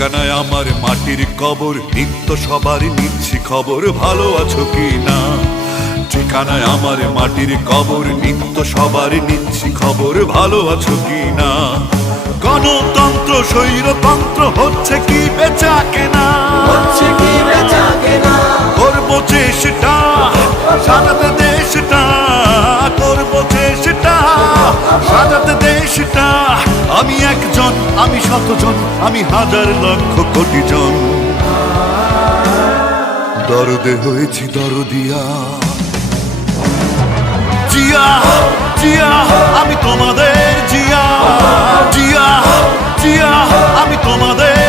ঠিকানায় আমার মাটির কবর, নিত্য সবার নিচ্ছি খবর, ভালো আছো কি না। ঠিকানায় আমার মাটির কবর, নিত্য সবার নিচ্ছি খবর, ভালো আছো কি না। গণতন্ত্র স্বৈরতন্ত্র হচ্ছে কি বেচা কেনা, করবো চেষ্টা সাজাতে দেশটা, করবো চেষ্টা সাজাতে দেশটা। আমি একজন, আমি শতজন, আমি হাজার লক্ষ কোটি জন, দরদে হয়েছি দরদিয়া। জিয়া জিয়া আমি তোমাদের জিয়া, জিয়া জিয়া আমি তোমাদের